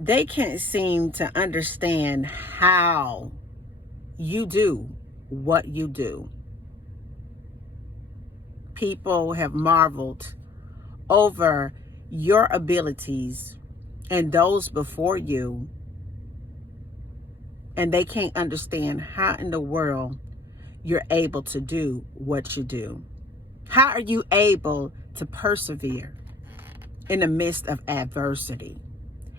they can't seem to understand how you do what you do. People have marveled over your abilities and those before you, and they can't understand how in the world you're able to do what you do. How are you able to persevere in the midst of adversity?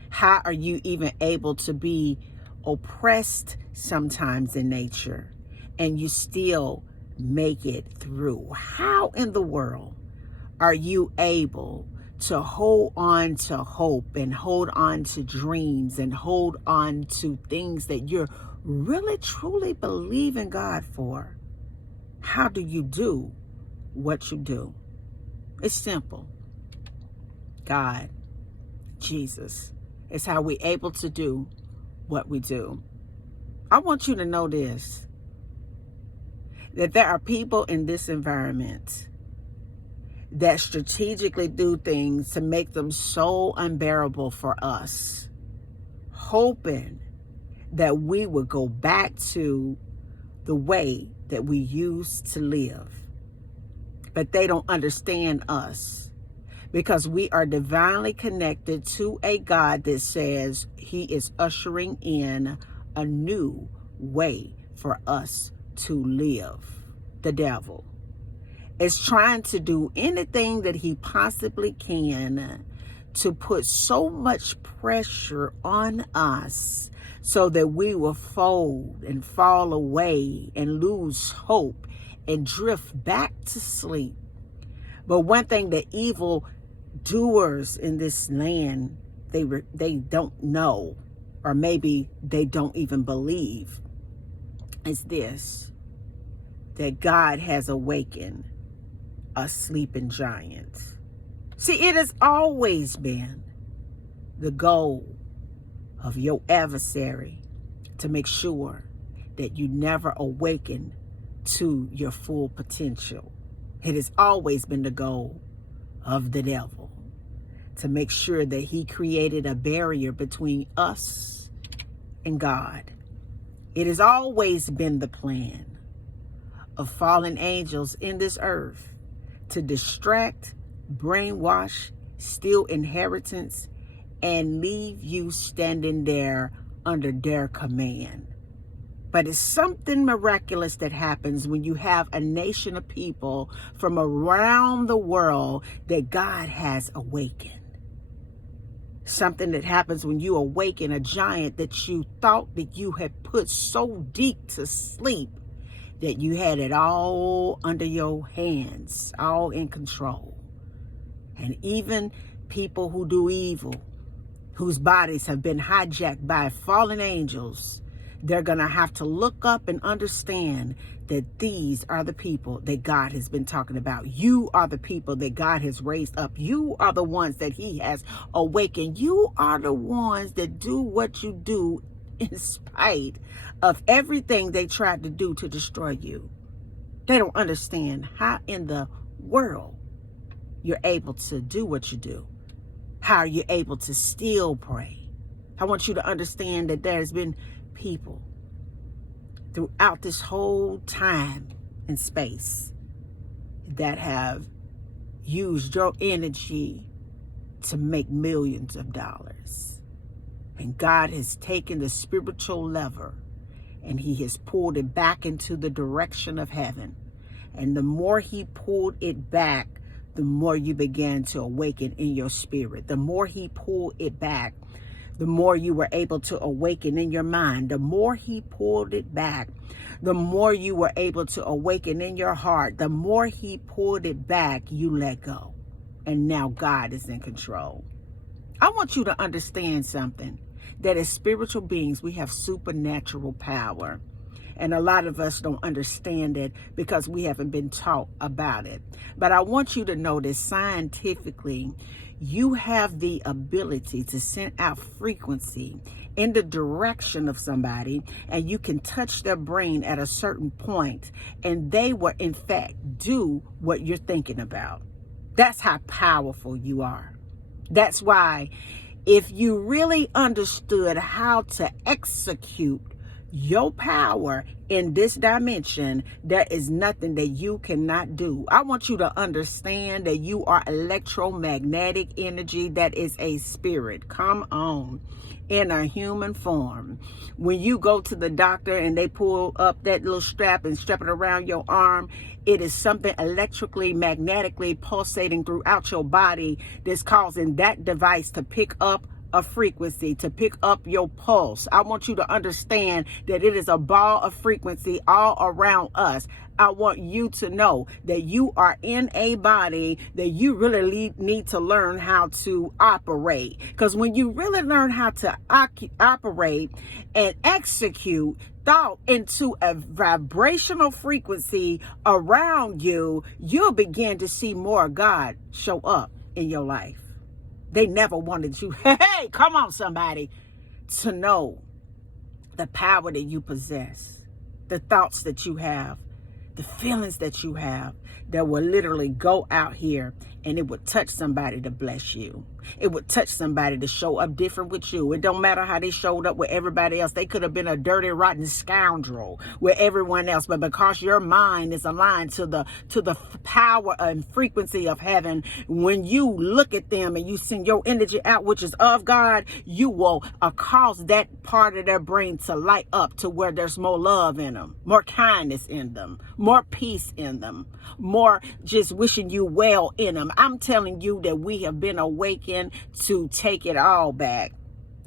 How are you even able to be oppressed sometimes in nature and you still make it through? How in the world are you able to hold on to hope and hold on to dreams and hold on to things that you're really truly believing God for? How do you do what you do? It's simple. God, Jesus, is how we're able to do what we do. I want you to know this, that there are people in this environment that strategically do things to make them so unbearable for us, hoping that we would go back to the way that we used to live. But they don't understand us, because we are divinely connected to a God that says he is ushering in a new way for us to live. The devil is trying to do anything that he possibly can to put so much pressure on us so that we will fold and fall away and lose hope and drift back to sleep. But one thing that evil doers in this land, they don't know, or maybe they don't even believe, is this: that God has awakened a sleeping giant. See, it has always been the goal of your adversary to make sure that you never awaken to your full potential. It has always been the goal of the devil to make sure that he created a barrier between us and God. It has always been the plan of fallen angels in this earth to distract, brainwash, steal inheritance, and leave you standing there under their command. But it's something miraculous that happens when you have a nation of people from around the world that God has awakened. Something that happens when you awaken a giant that you thought that you had put so deep to sleep that you had it all under your hands, all in control. And even people who do evil, whose bodies have been hijacked by fallen angels, they're going to have to look up and understand that these are the people that God has been talking about. You are the people that God has raised up. You are the ones that he has awakened. You are the ones that do what you do in spite of everything they tried to do to destroy you. They don't understand how in the world you're able to do what you do. How are you able to still pray? I want you to understand that there's been people throughout this whole time and space that have used your energy to make millions of dollars. And God has taken the spiritual lever and he has pulled it back into the direction of heaven. And the more he pulled it back, the more you began to awaken in your spirit. The more he pulled it back, the more you were able to awaken in your mind. The more he pulled it back, the more you were able to awaken in your heart. The more he pulled it back, you let go. And now God is in control. I want you to understand something, that as spiritual beings, we have supernatural power. And a lot of us don't understand it because we haven't been taught about it. But I want you to know that scientifically, you have the ability to send out frequency in the direction of somebody, and you can touch their brain at a certain point, and they will in fact do what you're thinking about. That's how powerful you are. That's why If you really understood how to execute your power in this dimension, there is nothing that you cannot do. I want you to understand that you are electromagnetic energy that is a spirit. Come on. In a human form. When you go to the doctor and they pull up that little strap and strap it around your arm, it is something electrically, magnetically pulsating throughout your body that's causing that device to pick up a frequency, to pick up your pulse. I want you to understand that it is a ball of frequency all around us. I want you to know that you are in a body that you really need to learn how to operate. Because when you really learn how to operate and execute thought into a vibrational frequency around you, you'll begin to see more of God show up in your life. They never wanted you, hey, come on somebody, to know the power that you possess, the thoughts that you have, the feelings that you have that will literally go out here and it would touch somebody to bless you. It would touch somebody to show up different with you. It don't matter how they showed up with everybody else. They could have been a dirty, rotten scoundrel with everyone else. But because your mind is aligned to the power and frequency of heaven, when you look at them and you send your energy out, which is of God, you will cause that part of their brain to light up to where there's more love in them, more kindness in them, more peace in them, more just wishing you well in them. I'm telling you that we have been awakened to take it all back.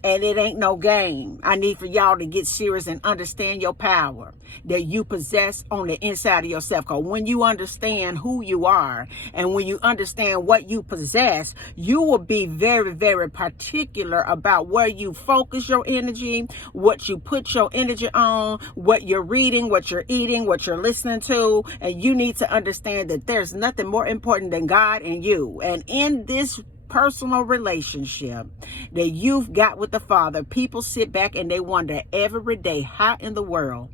And it ain't no game. I need for y'all to get serious and understand your power that you possess on the inside of yourself. Because when you understand who you are and when you understand what you possess, you will be very, very particular about where you focus your energy, what you put your energy on, what you're reading, what you're eating, what you're listening to. And you need to understand that there's nothing more important than God and you. And in this personal relationship that you've got with the Father, people sit back and they wonder every day, how in the world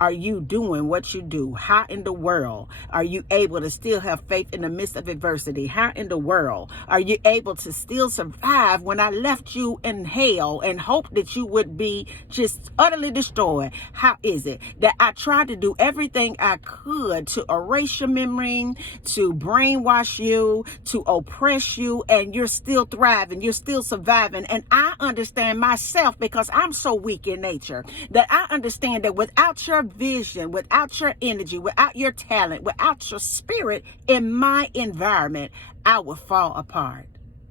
are you doing what you do? How in the world are you able to still have faith in the midst of adversity? How in the world are you able to still survive when I left you in hell and hoped that you would be just utterly destroyed? How is it that I tried to do everything I could to erase your memory, to brainwash you, to oppress you, and you're still thriving, you're still surviving? And I understand myself, because I'm so weak in nature, that I understand that without your vision, without your energy, without your talent, without your spirit in my environment, I would fall apart.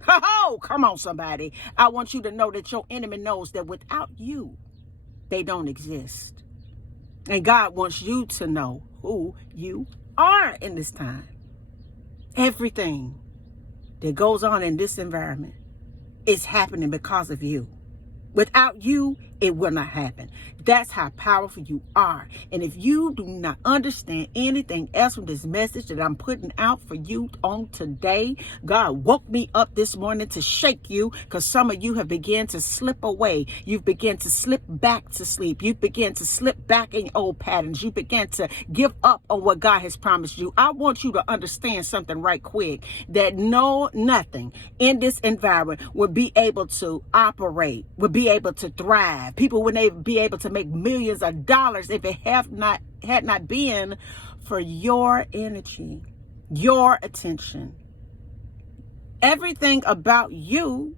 Oh, come on, somebody. I want you to know that your enemy knows that without you, they don't exist. And God wants you to know who you are in this time. Everything that goes on in this environment is happening because of you. Without you, it will not happen. That's how powerful you are. And if you do not understand anything else from this message that I'm putting out for you on today, God woke me up this morning to shake you, because some of you have begun to slip away. You've begun to slip back to sleep. You've begun to slip back in old patterns. You began to give up on what God has promised you. I want you to understand something right quick, that nothing in this environment would be able to operate, would be able to thrive. People would be able to make millions of dollars if it had not been for your energy, your attention. Everything about you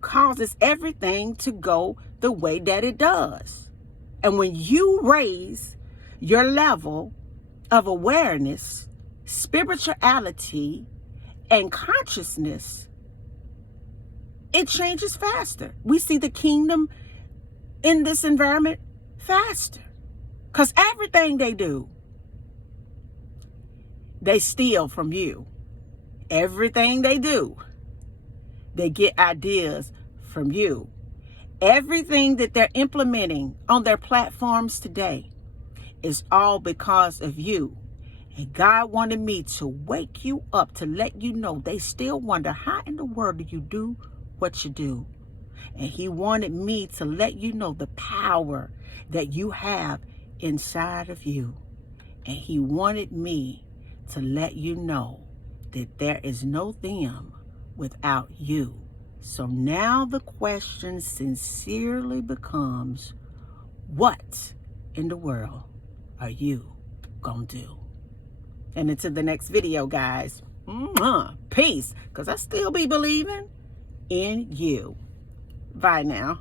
causes everything to go the way that it does. And when you raise your level of awareness, spirituality, and consciousness, it changes faster. We see the kingdom in this environment faster, because everything they do, they steal from you. Everything they do, they get ideas from you. Everything that they're implementing on their platforms today is all because of you. And God wanted me to wake you up to let you know they still wonder, how in the world do you do what you do? And he wanted me to let you know the power that you have inside of you. And he wanted me to let you know that there is no them without you. So now the question sincerely becomes, what in the world are you gonna do? And until the next video, guys, peace, because I still be believing in you. Bye now.